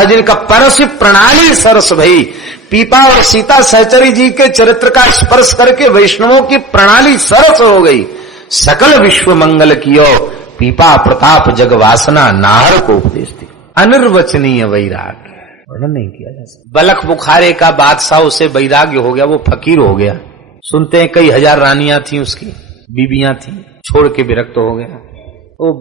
भजन का परस प्रणाली सरस भई। पीपा और सीता सहचरी जी के चरित्र का स्पर्श करके वैष्णवों की प्रणाली सरस हो गई। सकल विश्व मंगल कियो पीपा प्रताप जग वासना नाहर को उपदेश दी। अनिर्वचनीय वैराग्य वर्णन नहीं किया जा सकता। बलख बुखारे का बादशाह उसे वैराग्य हो गया, वो फकीर हो गया। सुनते हैं कई हजार रानियां थी, उसकी बीबियां थी, छोड़ के विरक्त हो गया। वो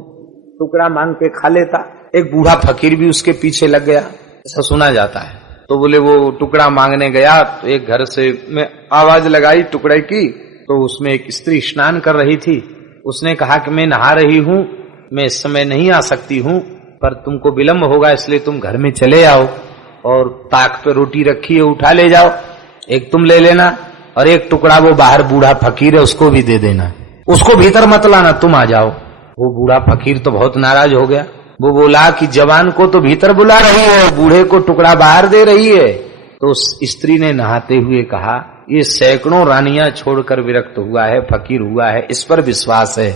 टुकड़ा मांग के खा लेता। एक बूढ़ा फकीर भी उसके पीछे लग गया, ऐसा सुना जाता है। तो बोले वो टुकड़ा मांगने गया तो एक घर से में आवाज लगाई टुकड़े की, तो उसमें एक स्त्री स्नान कर रही थी। उसने कहा कि मैं नहा रही हूं, मैं इस समय नहीं आ सकती हूं, पर तुमको विलंब होगा इसलिए तुम घर में चले आओ और ताक पे रोटी रखी है, उठा ले जाओ, एक तुम ले लेना और एक टुकड़ा वो बाहर बूढ़ा फकीर है उसको भी दे देना, उसको भीतर मत लाना, तुम आ जाओ। वो बूढ़ा फकीर तो बहुत नाराज हो गया। वो बोला कि जवान को तो भीतर बुला रही है, बूढ़े को टुकड़ा बाहर दे रही है। तो उस स्त्री ने नहाते हुए कहा, ये सैकड़ों रानियां छोड़कर विरक्त हुआ है, फकीर हुआ है, इस पर विश्वास है,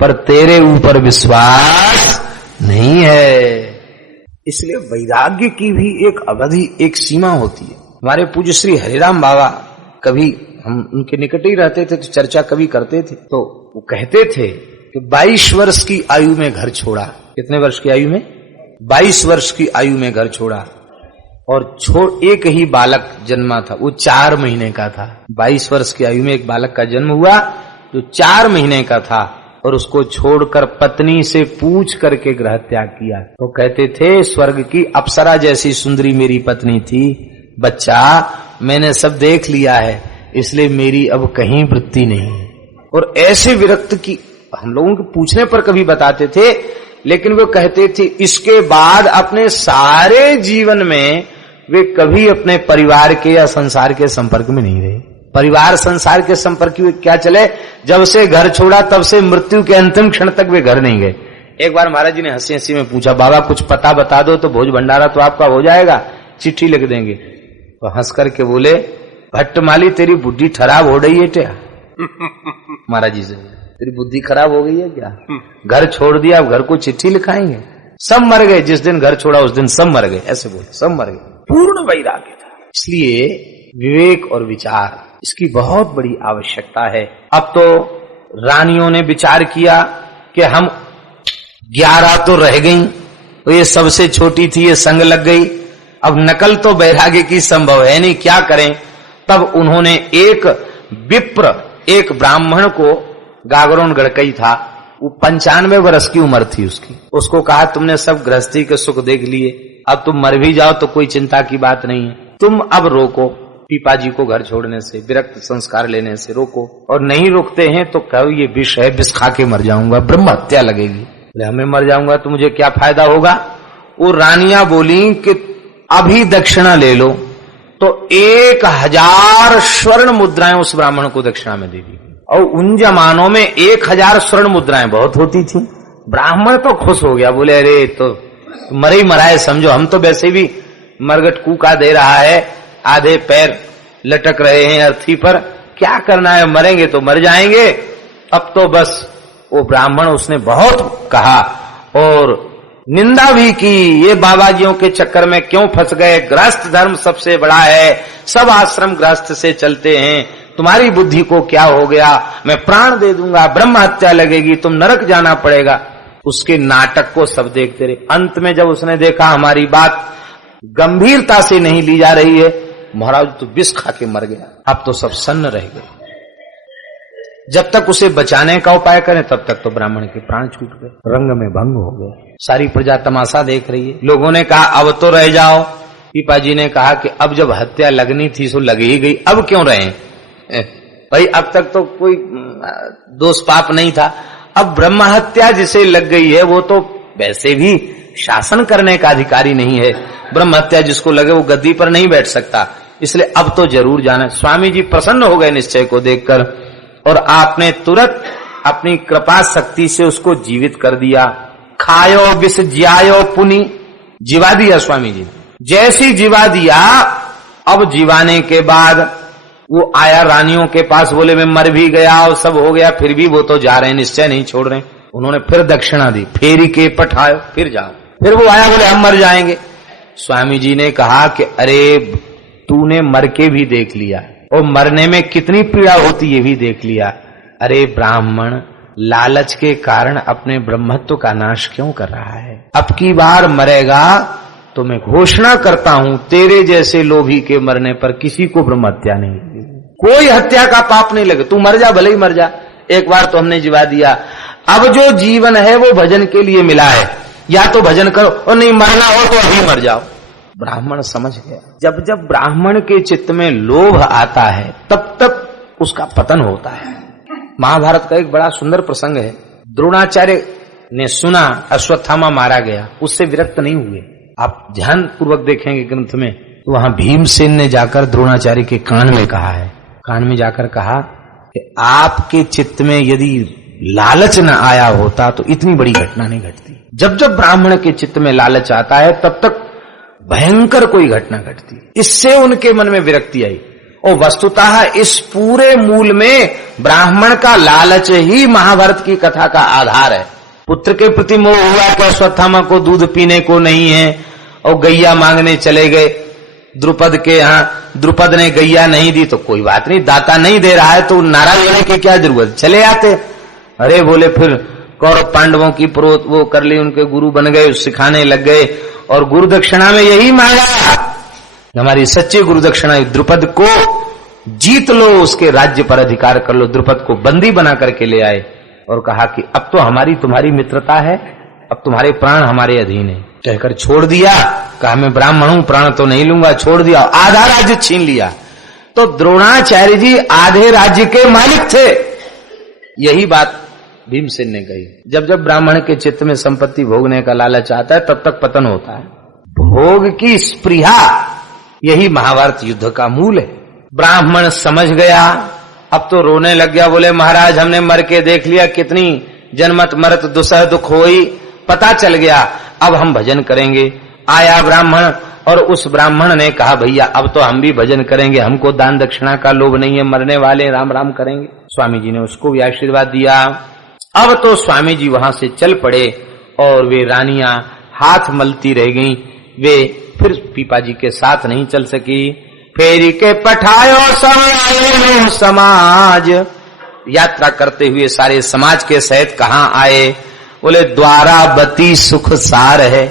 पर तेरे ऊपर विश्वास नहीं है। इसलिए वैराग्य की भी एक अवधि, एक सीमा होती है। हमारे पूज्य श्री हरिराम बाबा, कभी हम उनके निकट ही रहते थे तो चर्चा कभी करते थे, तो वो कहते थे कि 22 वर्ष की आयु में घर छोड़ा। कितने वर्ष की आयु में? 22 वर्ष की आयु में घर छोड़ा और एक ही बालक जन्मा था, वो 4 महीने का था। 22 वर्ष की आयु में एक बालक का जन्म हुआ जो 4 महीने का था और उसको छोड़कर पत्नी से पूछ करके गृह त्याग किया। तो कहते थे स्वर्ग की अप्सरा जैसी सुंदरी मेरी पत्नी थी, बच्चा मैंने सब देख लिया है, इसलिए मेरी अब कहीं वृत्ति नहीं। और ऐसे विरक्त की हम लोगों के पूछने पर कभी बताते थे, लेकिन वो कहते थे इसके बाद अपने सारे जीवन में वे कभी अपने परिवार के या संसार के संपर्क में नहीं रहे। परिवार संसार के संपर्क में क्या चले, जब से घर छोड़ा तब से मृत्यु के अंतिम क्षण तक वे घर नहीं गए। एक बार महाराज जी ने हंसी हंसी में पूछा, बाबा कुछ पता बता दो तो भोज भंडारा तो आपका हो जाएगा, चिट्ठी लिख देंगे। तो हंस करके बोले, भट्टमाली तेरी बुद्धि खराब हो रही है क्या? महाराज जी से, तेरी बुद्धि खराब हो गई है क्या? घर छोड़ दिया, अब घर को चिट्ठी लिखाएंगे? सब मर गए, जिस दिन घर छोड़ा उस दिन सब मर गए, ऐसे बोले, सब मर गए। पूर्ण वैराग्य था। इसलिए विवेक और विचार, इसकी बहुत बड़ी आवश्यकता है। अब तो रानियों ने विचार किया कि हम 11 तो रह गई, तो ये सबसे छोटी थी, ये संग लग गई, अब नकल तो वैराग्य की संभव है नहीं, क्या करें। तब उन्होंने एक विप्र, एक ब्राह्मण को, गागरोन गड़कई था, वो 95 वर्ष की उम्र थी उसकी, उसको कहा तुमने सब गृहस्थी के सुख देख लिए, अब तुम मर भी जाओ तो कोई चिंता की बात नहीं है, तुम अब रोको पीपा जी को घर छोड़ने से, विरक्त संस्कार लेने से रोको, और नहीं रोकते हैं तो कहो ये विष है, विष खा के मर जाऊंगा, ब्रह्म हत्या लगेगी। हमें मर जाऊंगा तो मुझे क्या फायदा होगा। वो रानियां बोली कि अभी दक्षिणा ले लो, तो 1000 स्वर्ण मुद्राएं उस ब्राह्मण को दक्षिणा में दे दी। और उन जमानों में 1000 स्वर्ण मुद्राएं बहुत होती थी। ब्राह्मण तो खुश हो गया, बोले अरे तो मरे ही मराए समझो, हम तो वैसे भी मरगट कूका दे रहा है, आधे पैर लटक रहे हैं अर्थी पर, क्या करना है, मरेंगे तो मर जाएंगे। अब तो बस वो ब्राह्मण, उसने बहुत कहा और निंदा भी की, ये बाबाजियों के चक्कर में क्यों फंस गए, गृहस्थ धर्म सबसे बड़ा है, सब आश्रम गृहस्थ से चलते हैं, तुम्हारी बुद्धि को क्या हो गया, मैं प्राण दे दूंगा, ब्रह्म हत्या लगेगी, तुम नरक जाना पड़ेगा। उसके नाटक को सब देखते रहे। अंत में जब उसने देखा हमारी बात गंभीरता से नहीं ली जा रही है, महाराज तो विष खा के मर गया। अब तो सब सन्न रह गए। जब तक उसे बचाने का उपाय करें तब तक तो ब्राह्मण के प्राण छूट गए, रंग में भंग हो गए। सारी प्रजा तमाशा देख रही है। लोगों ने कहा अब तो रह जाओ। पीपा जी ने कहा कि अब जब हत्या लगनी थी सो लग ही गई, अब क्यों रहे भाई, अब तक तो कोई दोष पाप नहीं था, अब ब्रह्म हत्या जिसे लग गई है वो तो वैसे भी शासन करने का अधिकारी नहीं है, ब्रह्म हत्या जिसको लगे वो गद्दी पर नहीं बैठ सकता, इसलिए अब तो जरूर जाना। स्वामी जी प्रसन्न हो गए निश्चय को देखकर, और आपने तुरंत अपनी कृपा शक्ति से उसको जीवित कर दिया। खायो विष ज्यायो पुनि, जीवा दिया स्वामी जी। जैसी जीवा दिया, अब जीवाने के बाद वो आया रानियों के पास, बोले मैं मर भी गया और सब हो गया, फिर भी वो तो जा रहे हैं, निश्चय नहीं छोड़ रहे। उन्होंने फिर दक्षिणा दी, फेरी के पठायो, फिर जाओ। फिर वो आया, बोले हम मर जाएंगे। स्वामी जी ने कहा कि अरे तूने मर के भी देख लिया और मरने में कितनी पीड़ा होती ये भी देख लिया। अरे ब्राह्मण, लालच के कारण अपने ब्रह्मत्व का नाश क्यों कर रहा है? अब की बार मरेगा तो मैं घोषणा करता हूं तेरे जैसे लोभी के मरने पर किसी को ब्रह्म हत्या नहीं, कोई हत्या का पाप नहीं लगे। तू मर जा, भले ही मर जा, एक बार तो हमने जिवा दिया। अब जो जीवन है वो भजन के लिए मिला है, या तो भजन करो और नहीं मरना हो तो अभी मर जाओ। ब्राह्मण समझ गया। जब जब ब्राह्मण के चित्त में लोभ आता है तब तक उसका पतन होता है। महाभारत का एक बड़ा सुंदर प्रसंग है। द्रोणाचार्य ने सुना अश्वत्थामा मारा गया, उससे विरक्त नहीं हुए। आप ध्यान पूर्वक देखेंगे ग्रंथ में तो वहां भीमसेन ने जाकर द्रोणाचार्य के कान में कहा है, कान में जाकर कहा कि आपके चित्त में यदि लालच न आया होता तो इतनी बड़ी घटना नहीं घटती। जब जब ब्राह्मण के चित्त में लालच आता है तब तक भयंकर कोई घटना घटती। इससे उनके मन में विरक्ति आई। और वस्तुतः इस पूरे मूल में ब्राह्मण का लालच ही महाभारत की कथा का आधार है। पुत्र के प्रति मोह हुआ कि अश्वत्थामा को दूध पीने को नहीं है और गैया मांगने चले गए द्रुपद के यहाँ। द्रुपद ने गैया नहीं दी तो कोई बात नहीं, दाता नहीं दे रहा है तो नाराज होने की क्या जरूरत, चले आते। अरे बोले फिर कौरव पांडवों की प्रोत वो कर ली, उनके गुरु बन गए, सिखाने लग गए और गुरु दक्षिणा में यही मांगा, हमारी सच्ची गुरु दक्षिणा द्रुपद को जीत लो, उसके राज्य पर अधिकार कर लो। द्रुपद को बंदी बना करके ले आए और कहा कि अब तो हमारी तुम्हारी मित्रता है, अब तुम्हारे प्राण हमारे अधीन है। कहकर छोड़ दिया, कहा मैं ब्राह्मण हूं, प्राण तो नहीं लूंगा, छोड़ दिया, आधा राज्य छीन लिया। तो द्रोणाचार्य जी आधे राज्य के मालिक थे। यही बात भीमसेन ने कही। जब जब ब्राह्मण के चित्त में संपत्ति भोगने का लालच आता है तब तक पतन होता है। भोग की स्पृहा यही महाभारत युद्ध का मूल है। ब्राह्मण समझ गया, अब तो रोने लग गया। बोले महाराज हमने मर के देख लिया, कितनी जन्मत मरत दुसह दुख होई, पता चल गया, अब हम भजन करेंगे। आया ब्राह्मण और उस ब्राह्मण ने कहा भैया अब तो हम भी भजन करेंगे, हमको दान दक्षिणा का लोभ नहीं है, मरने वाले राम राम करेंगे। स्वामी जी ने उसको भी आशीर्वाद दिया। अब तो स्वामी जी वहां से चल पड़े और वे रानियां हाथ मलती रह गईं, वे फिर पीपा जी के साथ नहीं चल सकी। फेरी के पठायो समाज, यात्रा करते हुए सारे समाज के सहित कहाँ आए? बोले द्वारावती सुख सार है।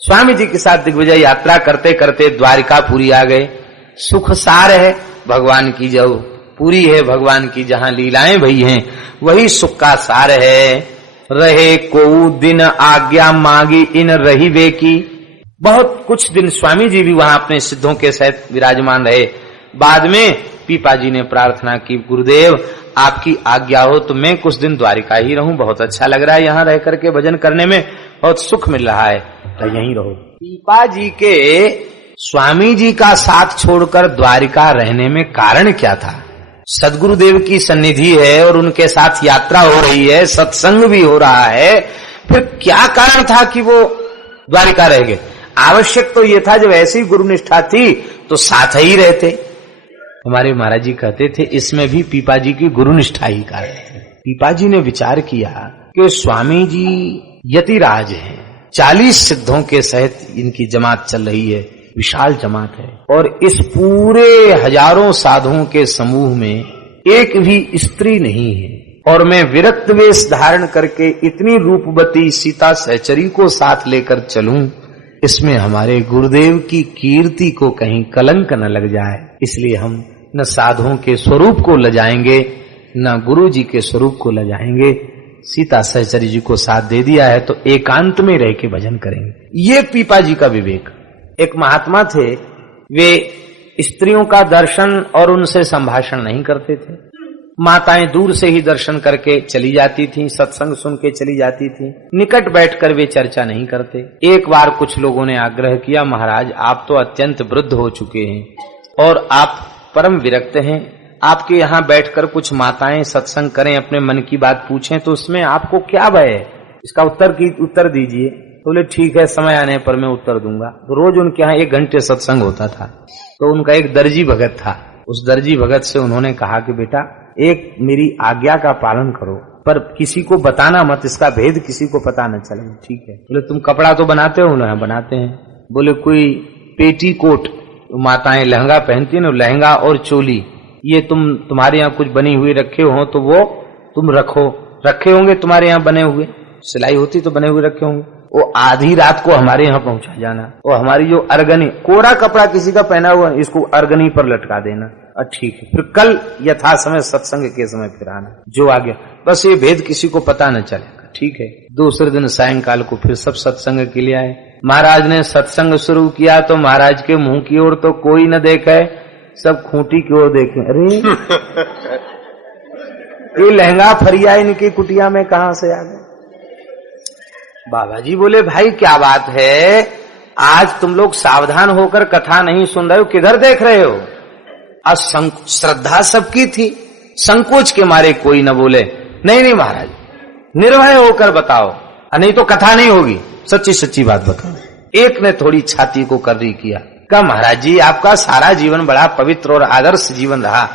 स्वामी जी के साथ दिग्विजय यात्रा करते करते द्वारिकापुरी आ गए। सुख सार है, भगवान की जो पूरी है, भगवान की जहां लीलाएं भई हैं वही सुख का सार है। रहे को दिन आज्ञा मांगी इन रही वे की। बहुत कुछ दिन स्वामी जी भी वहां अपने सिद्धों के सहित विराजमान रहे। बाद में पीपा जी ने प्रार्थना की गुरुदेव आपकी आज्ञा हो तो मैं कुछ दिन द्वारिका ही रहूं, बहुत अच्छा लग रहा है यहाँ रह करके भजन करने में, बहुत सुख मिल रहा है, तो यहीं रहो। पीपा जी के स्वामी जी का साथ छोड़कर द्वारिका रहने में कारण क्या था? सद्गुरुदेव की सन्निधि है और उनके साथ यात्रा हो रही है, सत्संग भी हो रहा है, फिर क्या कारण था कि वो द्वारिका रह गए? आवश्यक तो ये था जब ऐसी गुरुनिष्ठा थी तो साथ ही रहते। हमारे महाराज जी कहते थे इसमें भी पीपा जी की गुरुनिष्ठा ही कारण है। पीपा जी ने विचार किया कि स्वामी जी यतिराज हैं, 40 सिद्धों के सहित इनकी जमात चल रही है, विशाल जमात है, और इस पूरे हजारों साधुओं के समूह में एक भी स्त्री नहीं है, और मैं विरक्त वेश धारण करके इतनी रूपवती सीता सहचरी को साथ लेकर चलूं, इसमें हमारे गुरुदेव की कीर्ति को कहीं कलंक न लग जाए, इसलिए हम न साधुओं के स्वरूप को लजाएंगे न गुरु जी के स्वरूप को लजाएंगे। सीता सहचरी जी को साथ दे दिया है तो एकांत में रह के भजन करेंगे। ये पीपा जी का विवेक। एक महात्मा थे, वे स्त्रियों का दर्शन और उनसे संभाषण नहीं करते थे। माताएं दूर से ही दर्शन करके चली जाती थीं, सत्संग सुन के चली जाती थीं, निकट बैठकर वे चर्चा नहीं करते। एक बार कुछ लोगों ने आग्रह किया, महाराज आप तो अत्यंत वृद्ध हो चुके हैं और आप परम विरक्त हैं, आपके यहाँ बैठकर कुछ माताएं सत्संग करें, अपने मन की बात पूछें तो उसमें आपको क्या भय है? इसका उत्तर दीजिए। तो बोले ठीक है, समय आने पर मैं उत्तर दूंगा। तो रोज उनके यहाँ 1 घंटे सत्संग होता था। तो उनका एक दर्जी भगत था, उस दर्जी भगत से उन्होंने कहा कि बेटा एक मेरी आज्ञा का पालन करो, पर किसी को बताना मत, इसका भेद किसी को पता न चले। ठीक है। बोले तुम कपड़ा तो बनाते हो ना? बनाते हैं। बोले कोई पेटीकोट, माताएं लहंगा पहनती है ना, लहंगा और चोली, ये तुम्हारे यहाँ कुछ बनी हुई रखे हो तो वो तुम रखे होंगे तुम्हारे यहाँ बने हुए, सिलाई होती तो बने हुए रखे होंगे, वो आधी रात को हमारे यहाँ पहुंचा जाना। और हमारी जो अर्गनी, कोरा कपड़ा किसी का पहना हुआ इसको अर्गनी पर लटका देना, ठीक है, फिर कल यथा समय सत्संग के समय फिर आना, जो आ गया बस ये भेद किसी को पता न चलेगा, ठीक है। दूसरे दिन सायंकाल को फिर सब सत्संग के लिए आए। महाराज ने सत्संग शुरू किया तो महाराज के मुंह की ओर तो कोई न देखे, सब खूंटी की ओर देखे। अरे ये लहंगा फरिया इनकी कुटिया में कहां से आ गए? बाबा जी बोले, भाई क्या बात है, आज तुम लोग सावधान होकर कथा नहीं सुन रहे हो, किधर देख रहे हो? आज श्रद्धा सबकी थी, संकोच के मारे कोई न बोले। नहीं महाराज, निर्भय होकर बताओ, नहीं तो कथा नहीं होगी, सच्ची सच्ची बात बताओ। एक ने थोड़ी छाती को कर्री किया, कहा महाराज जी आपका सारा जीवन बड़ा पवित्र और आदर्श जीवन रहा,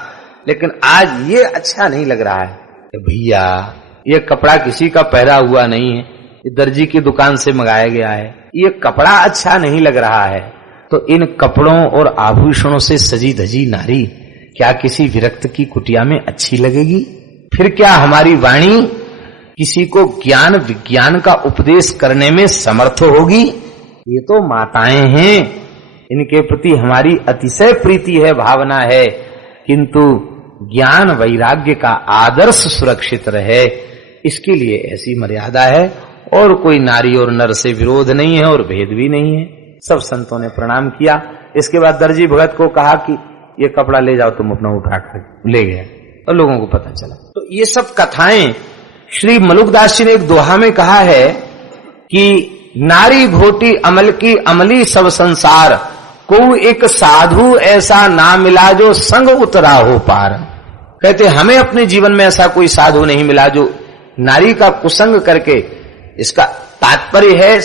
लेकिन आज ये अच्छा नहीं लग रहा है। भैया ये कपड़ा किसी का पहरा हुआ नहीं है, ये दर्जी की दुकान से मंगाया गया है, ये कपड़ा अच्छा नहीं लग रहा है। तो इन कपड़ों और आभूषणों से सजी धजी नारी क्या किसी विरक्त की कुटिया में अच्छी लगेगी? फिर क्या हमारी वाणी किसी को ज्ञान विज्ञान का उपदेश करने में समर्थ होगी? ये तो माताएं हैं, इनके प्रति हमारी अतिशय प्रीति है, भावना है, किंतु ज्ञान वैराग्य का आदर्श सुरक्षित रहे, इसके लिए ऐसी मर्यादा है। और कोई नारी और नर से विरोध नहीं है और भेद भी नहीं है। सब संतों ने प्रणाम किया। इसके बाद दर्जी भगत को कहा कि ये कपड़ा ले जाओ, तुम अपना उठा कर ले गए और लोगों को पता चला। तो ये सब कथाएं श्री मलुकदास जी ने एक दोहा में कहा है कि नारी घोटी अमल की अमली सब संसार, को एक साधु ऐसा ना मिला जो संग उतरा हो पार। कहते हमें अपने जीवन में ऐसा कोई साधु नहीं मिला जो नारी का कुसंग करके, इसका तात्पर्य है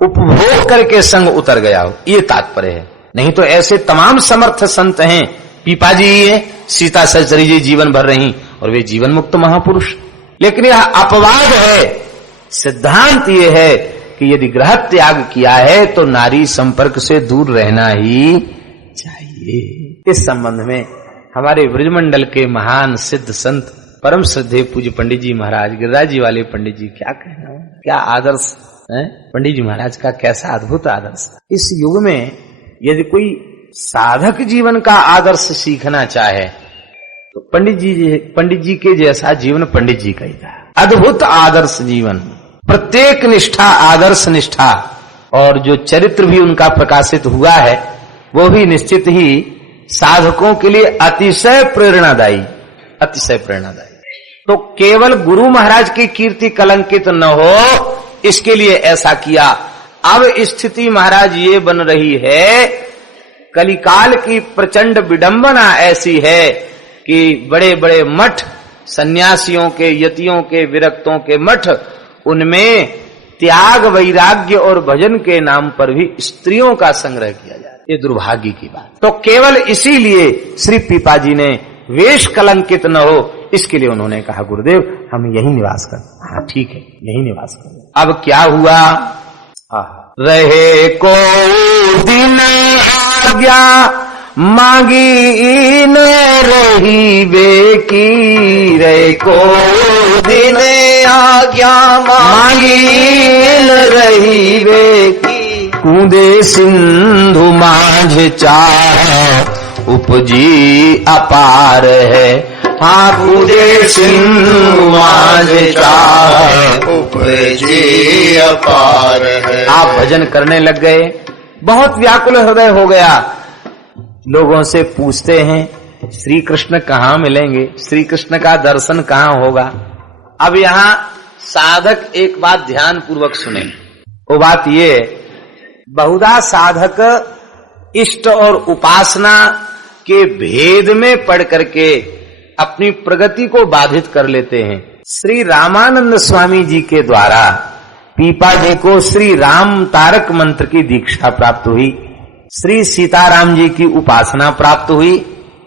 उपभोग करके संग उतर गया हो, ये तात्पर्य है। नहीं तो ऐसे तमाम समर्थ संत हैं, पीपा जी है, सीता सहचरी जी जीवन भर रही और वे जीवन मुक्त महापुरुष। लेकिन यह अपवाद है, सिद्धांत ये है कि यदि ग्रह त्याग किया है तो नारी संपर्क से दूर रहना ही चाहिए। इस संबंध में हमारे ब्रजमंडल के महान सिद्ध संत परम श्रद्धेय पूज्य पंडित जी महाराज, गिरिराज जी वाले पंडित जी, क्या कहना, क्या आदर्श है पंडित जी महाराज का, कैसा अद्भुत आदर्श। इस युग में यदि कोई साधक जीवन का आदर्श सीखना चाहे तो पंडित जी के जैसा जीवन पंडित जी का ही था। अद्भुत आदर्श जीवन, प्रत्येक निष्ठा आदर्श निष्ठा, और जो चरित्र भी उनका प्रकाशित हुआ है वो भी निश्चित ही साधकों के लिए अतिशय प्रेरणादायी, अतिशय प्रेरणादायी। तो केवल गुरु महाराज की कीर्ति कलंकित न हो, इसके लिए ऐसा किया। अब स्थिति महाराज ये बन रही है, कलिकाल की प्रचंड विडंबना ऐसी है कि बड़े बड़े मठ, सन्यासियों के, यतियों के, विरक्तों के मठ, उनमें त्याग वैराग्य और भजन के नाम पर भी स्त्रियों का संग्रह किया जाए। ये दुर्भाग्य की बात। तो केवल इसीलिए श्री पीपा जी ने वेश कलंकित न हो, इसके लिए उन्होंने कहा गुरुदेव हम यही निवास कर। हाँ ठीक है, यही निवास कर। अब क्या हुआ, रहे को दिन आज्ञा मांगी न रही बेकी, रहे को दिन आज्ञा मांगी न रही बेकी, कूदे सिंधु माझ चाह उपजी अपार है। हाँ कूदे सिंधु माझ चाह उपजी अपार है। आप भजन करने लग गए, बहुत व्याकुल हृदय हो गया। लोगों से पूछते हैं श्री कृष्ण कहाँ मिलेंगे, श्री कृष्ण का दर्शन कहाँ होगा। अब यहाँ साधक एक बात ध्यान पूर्वक सुने, वो बात ये, बहुधा साधक इष्ट और उपासना के भेद में पढ़ करके अपनी प्रगति को बाधित कर लेते हैं। श्री रामानंद स्वामी जी के द्वारा पीपा जी को श्री राम तारक मंत्र की दीक्षा प्राप्त हुई, श्री सीताराम जी की उपासना प्राप्त हुई,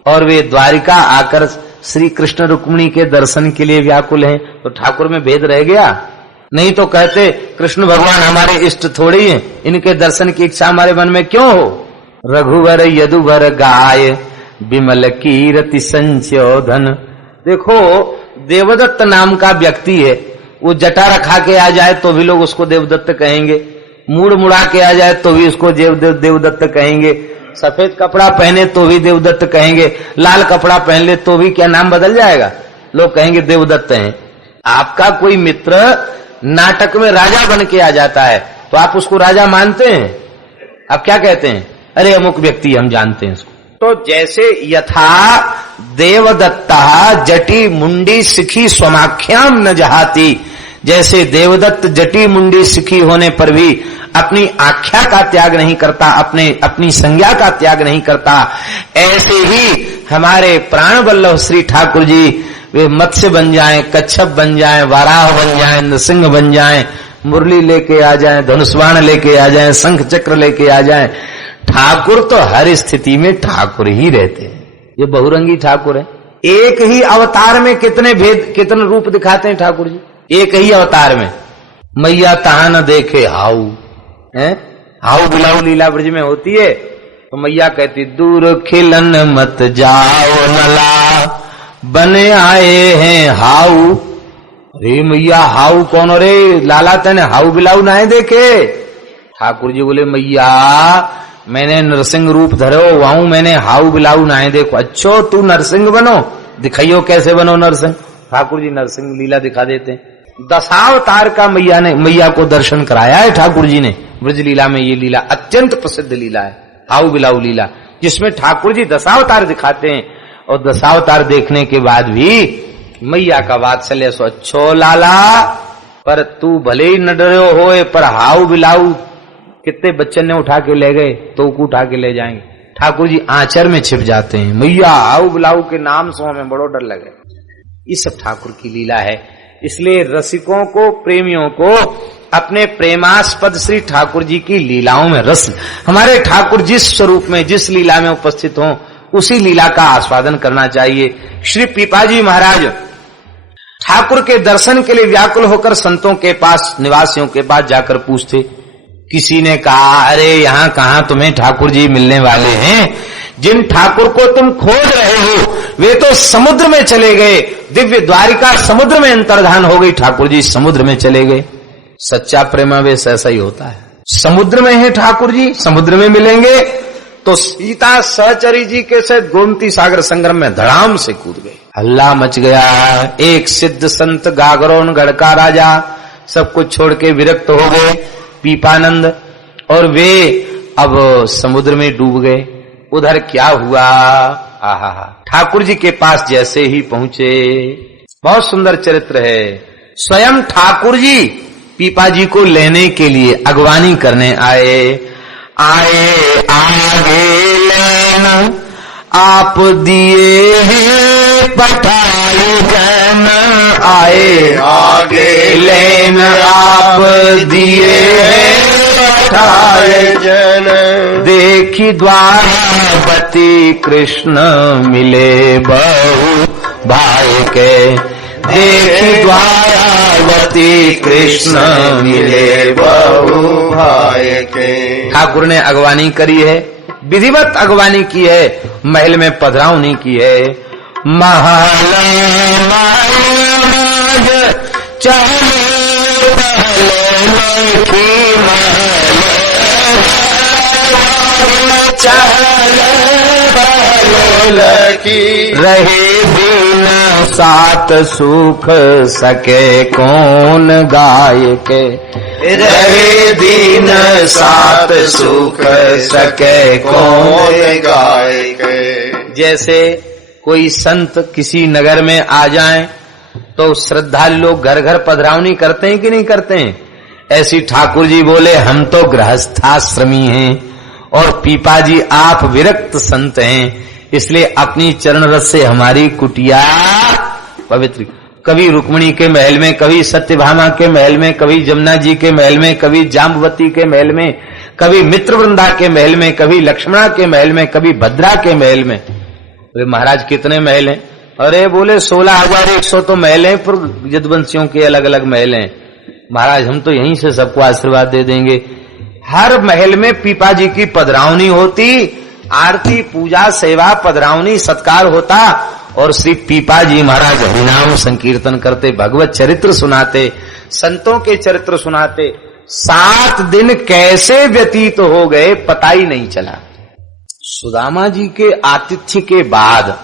और वे द्वारिका आकर श्री कृष्ण रुक्मिणी के दर्शन के लिए व्याकुल हैं। तो ठाकुर में भेद रह गया? नहीं तो कहते कृष्ण भगवान हमारे इष्ट थोड़े ही हैं, इनके दर्शन की इच्छा हमारे मन में क्यों हो। रघुवर यदुवर गाय विमल कीर्ति संचोधन। देखो देवदत्त नाम का व्यक्ति है, वो जटा रखा के आ जाए तो भी लोग उसको देवदत्त कहेंगे, मूड़ मुड़ा के आ जाए तो भी उसको देवदत्त कहेंगे, सफेद कपड़ा पहने तो भी देवदत्त कहेंगे, लाल कपड़ा पहन ले तो भी क्या नाम बदल जाएगा, लोग कहेंगे देवदत्त हैं। आपका कोई मित्र नाटक में राजा बन के आ जाता है तो आप उसको राजा मानते हैं? आप क्या कहते हैं, अरे अमुक व्यक्ति हम जानते हैं उसको। तो जैसे यथा देवदत्ता जटी मुंडी सिखी स्वमाख्याम न जहाती, जैसे देवदत्त जटी मुंडी सिखी होने पर भी अपनी आख्या का त्याग नहीं करता, अपनी संज्ञा का त्याग नहीं करता, ऐसे ही हमारे प्राण वल्लभ श्री ठाकुर जी वे मत्स्य बन जाएं, कच्छप बन जाएं, वाराह बन जाएं, नृसिंह बन जाएं, मुरली लेके आ जाएं, धनुष्बाण लेके आ जाएं, शंख चक्र लेके आ जाएं, ठाकुर तो हर स्थिति में ठाकुर ही रहते हैं। ये बहुरंगी ठाकुर है। एक ही अवतार में कितने भेद कितने रूप दिखाते हैं ठाकुर जी, एक ही अवतार में। मैया तहा न देखे हाउ है, हाउ बिलाऊ लीला ब्रज में होती है तो मैया कहती दूर खिलन मत जाओ नला बने आए हैं हाउ। अरे मैया हाउ कौन, अरे लाला तेने हाउ बिलाऊ ना देखे। ठाकुर जी बोले मैया मैंने नरसिंह रूप धरो वाऊ, मैंने हाउ बिलाऊ ना देखो। अच्छो तू नरसिंह बनो, दिखाइयो कैसे बनो नरसिंह। ठाकुर जी नरसिंह लीला दिखा देते हैं। दशावतार का मैया को दर्शन कराया है ठाकुर जी ने ब्रज लीला में। ये लीला अत्यंत प्रसिद्ध लीला है, हाउ बिलाऊ लीला, जिसमें ठाकुर जी दशावतार दिखाते हैं। और दशावतार देखने के बाद भी मैया का वात्सल्य सो अच्छो लाला, पर तू भले ही न डरे होए, पर हाउ बिलाऊ कितने बच्चन ने उठा के ले गए तो उठा के ले जाएंगे। ठाकुर जी आंचर में छिप जाते हैं, मैया हाउ बिलाऊ के नाम से हमें बड़ो डर लगे। ये सब ठाकुर की लीला है। इसलिए रसिकों को, प्रेमियों को अपने प्रेमास्पद श्री ठाकुर जी की लीलाओं में रस, हमारे ठाकुर जिस स्वरूप में जिस लीला में उपस्थित हों उसी लीला का आस्वादन करना चाहिए। श्री पीपाजी महाराज ठाकुर के दर्शन के लिए व्याकुल होकर संतों के पास, निवासियों के पास जाकर पूछते। किसी ने कहा अरे यहाँ कहाँ तुम्हें ठाकुर जी मिलने वाले हैं, जिन ठाकुर को तुम खोज रहे हो वे तो समुद्र में चले गए, दिव्य द्वारिका समुद्र में अंतर्धान हो गई, ठाकुर जी समुद्र में चले गए। सच्चा प्रेमावेश ऐसा ही होता है, समुद्र में है ठाकुर जी, समुद्र में मिलेंगे। तो सीता सहचरी जी के साथ गोमती सागर संग्रम में धड़ाम से कूद गए, हल्ला मच गया। एक सिद्ध संत गागरोन गढ़ का राजा सब कुछ छोड़ के विरक्त हो गए, पीपानंद, और वे अब समुद्र में डूब गए। उधर क्या हुआ, आहा, ठाकुर जी के पास जैसे ही पहुंचे, बहुत सुंदर चरित्र है। स्वयं ठाकुर जी पीपा जी को लेने के लिए अगवानी करने आए आगे लेना आप दिए हैं पठाई जन, आए आगे लेना आप दिए हैं पठाई जन। देखी द्वारावती कृष्ण मिले बहु भाई के, देखी द्वारावती कृष्ण मिले बहु भाई के। ठाकुर ने अगवानी करी है, विधिवत अगवानी की है, महल में पधरावनी की है। महल रहे बिना सात सुख सके कौन गाय के, रहे दिन सात सुख सके कौन गाय के। जैसे कोई संत किसी नगर में आ जाएं तो श्रद्धालु लोग घर घर पधरावनी करते हैं कि नहीं करते हैं? ऐसी ठाकुर जी बोले हम तो गृहस्थाश्रमी हैं और पीपा जी आप विरक्त संत हैं, इसलिए अपनी चरण रस से हमारी कुटिया पवित्र। कभी रुक्मिणी के महल में, कभी सत्यभामा के महल में, कभी जमुना जी के महल में, कभी जाम्बवती के महल में, कभी मित्रवृंदा के महल में, कभी लक्ष्मणा के महल में, कभी भद्रा के महल में। वे महाराज कितने महल हैं? अरे बोले 16,100 तो महल हैं, पर यदुवंशियों के अलग अलग महल हैं। महाराज हम तो यहीं से सबको आशीर्वाद दे देंगे। हर महल में पीपा जी की पधरावनी होती, आरती पूजा सेवा पधरावनी सत्कार होता और श्री पीपा जी महाराज हरिनाम संकीर्तन करते, भगवत चरित्र सुनाते, संतों के चरित्र सुनाते। 7 दिन कैसे व्यतीत हो गए पता ही नहीं चला। सुदामा जी के आतिथ्य के बाद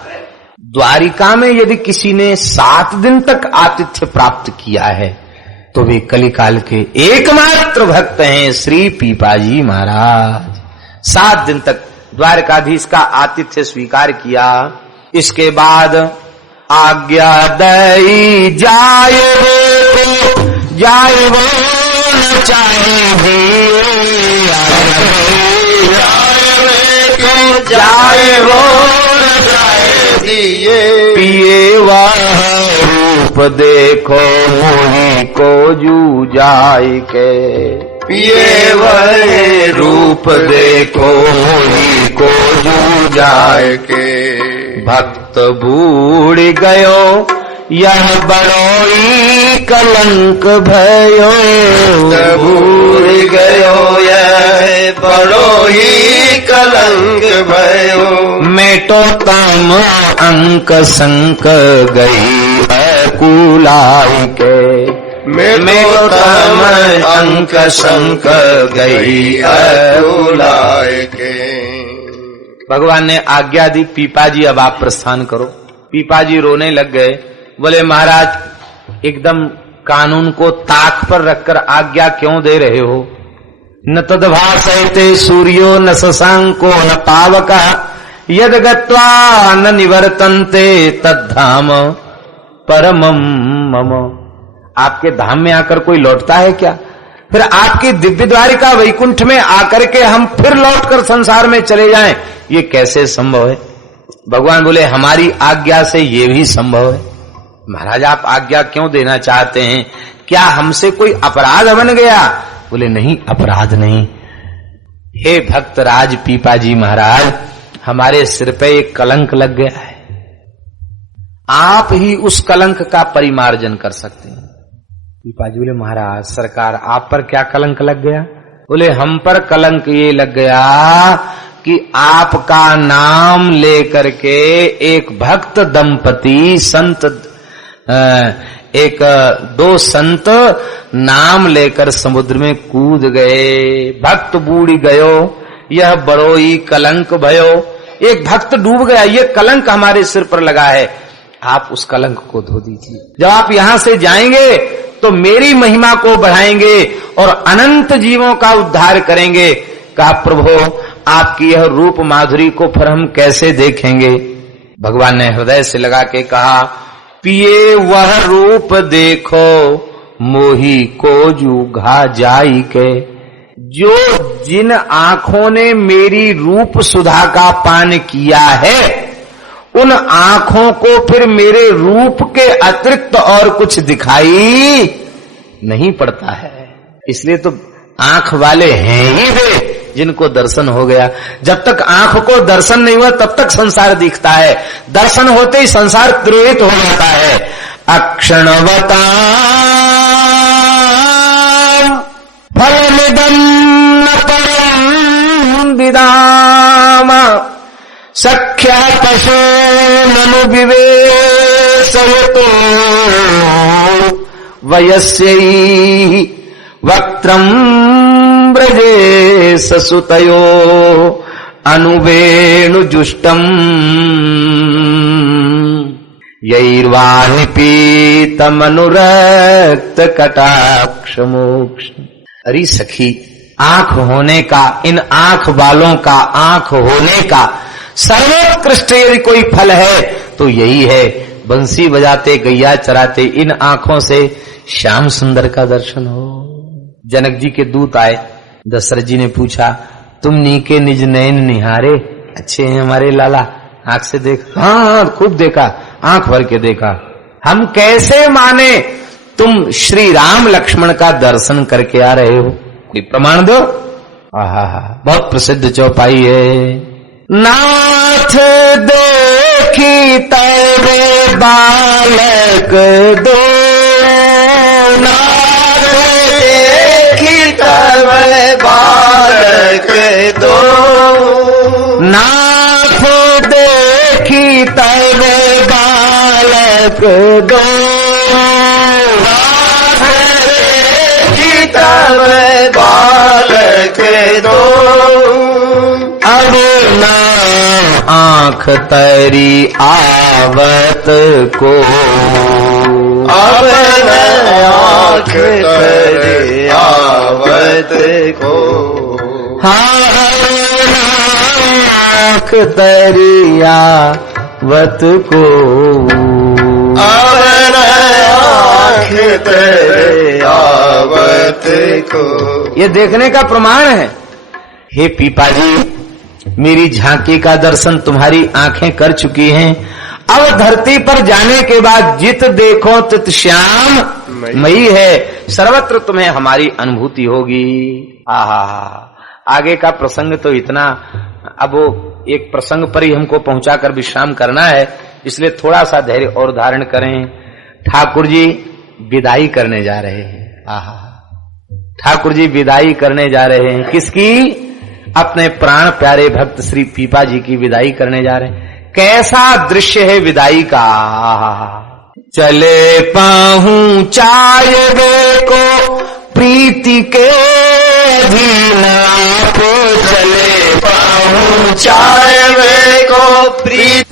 द्वारिका में यदि किसी ने 7 दिन तक आतिथ्य प्राप्त किया है तो वे कलिकाल के एकमात्र भक्त हैं श्री पीपा जी महाराज। 7 दिन तक द्वारकाधीश का आतिथ्य स्वीकार किया। इसके बाद आज्ञा दई जाए वो न चाहे जाए वो पिए वह रूप देखो मोही को जू जाय के, पिए वह रूप देखो मोही को जू जाय के। भक्त बूढ़ गयो यह बड़ोई कलंक भयो, बूढ़ गयो यह बड़ोई कलंक भयो। मेटो तम अंक संक गई कुलाई के, मेटो तम अंक संक गई कुलाई के। भगवान ने आज्ञा दी, पीपा जी अब आप प्रस्थान करो। पीपा जी रोने लग गए, बोले महाराज एकदम कानून को ताक पर रखकर आज्ञा क्यों दे रहे हो? न तद्भासयते सूर्यो न शशांको न पावका, यद गत्वा न निवर्तन्ते तद्धाम परमम मम। आपके धाम में आकर कोई लौटता है क्या? फिर आपकी दिव्य द्वारिका वैकुंठ में आकर के हम फिर लौटकर संसार में चले जाएं, ये कैसे संभव है? भगवान बोले हमारी आज्ञा से ये भी संभव है। महाराज आप आज्ञा क्यों देना चाहते हैं? क्या हमसे कोई अपराध बन गया? बोले नहीं, अपराध नहीं। हे भक्त राज पीपा जी महाराज, हमारे सिर पे एक कलंक लग गया है, आप ही उस कलंक का परिमार्जन कर सकते हैं। पीपा जी बोले महाराज सरकार आप पर क्या कलंक लग गया? बोले हम पर कलंक ये लग गया कि आपका नाम लेकर के एक भक्त दंपति संत, दो संत नाम लेकर समुद्र में कूद गए। भक्त बूढ़ गयो यह बड़ोई कलंक भयो। एक भक्त डूब गया, ये कलंक हमारे सिर पर लगा है, आप उस कलंक को धो दीजिए। जब आप यहां से जाएंगे तो मेरी महिमा को बढ़ाएंगे और अनंत जीवों का उद्धार करेंगे। कहा प्रभु आपकी यह रूप माधुरी को फिर हम कैसे देखेंगे? भगवान ने हृदय से लगा के कहा पिए वह रूप देखो मोही को जू घा जाई के। जो जिन आंखों ने मेरी रूप सुधा का पान किया है उन आंखों को फिर मेरे रूप के अतिरिक्त और कुछ दिखाई नहीं पड़ता है। इसलिए तो आंख वाले हैं ही वे जिनको दर्शन हो गया। जब तक आंख को दर्शन नहीं हुआ तब तक संसार दिखता है, दर्शन होते ही संसार त्रिवित हो जाता है। अक्षणवता फलमिदं न परं विदाम सख्या पशु ननु विवेशयतो वयस्यै वक्त्रं ब्रजे ससुतयो अनुवेणु जुष्टम यैर्वाणि पीतमनुरक्त कटाक्ष मोक्ष। अरे सखी आंख होने का, इन आंख वालों का आंख होने का सर्वोत्कृष्ट यदि कोई फल है तो यही है बंसी बजाते गैया चराते इन आंखों से श्याम सुंदर का दर्शन हो। जनक जी के दूत आए, दशरथ जी ने पूछा तुम नीके निज नयन निहारे, अच्छे हैं हमारे लाला, आंख से देख। हाँ खूब देखा, आंख भर के देखा। हम कैसे माने तुम श्री राम लक्ष्मण का दर्शन करके आ रहे हो? कोई प्रमाण दो। आहा बहुत प्रसिद्ध चौपाई है। नाथ देखी तेरे बालक दो, नाथ नाथ देखी तब बालक दो, नाथ देखी तब बालक दो, अब ना आँख तरी आवत को, अब आँख तरी आवत को, आँख तरी आवत को, अब आँख तरी आवत को। ये देखने का प्रमाण है। हे पीपा जी, मेरी झांकी का दर्शन तुम्हारी आंखें कर चुकी हैं। अब धरती पर जाने के बाद जित देखो तित श्याम मई है, सर्वत्र तुम्हें हमारी अनुभूति होगी। आहा, आगे का प्रसंग तो इतना, अब वो एक प्रसंग पर ही हमको पहुंचाकर विश्राम करना है, इसलिए थोड़ा सा धैर्य और धारण करें। ठाकुर जी विदाई करने जा रहे हैं। आहा, ठाकुर जी विदाई करने जा रहे हैं। किसकी? अपने प्राण प्यारे भक्त श्री पीपा जी की विदाई करने जा रहे हैं। कैसा दृश्य है विदाई का। चले पहुंचाए वे को प्रीति के धीना को, चले पहुंचाए वे को प्रीति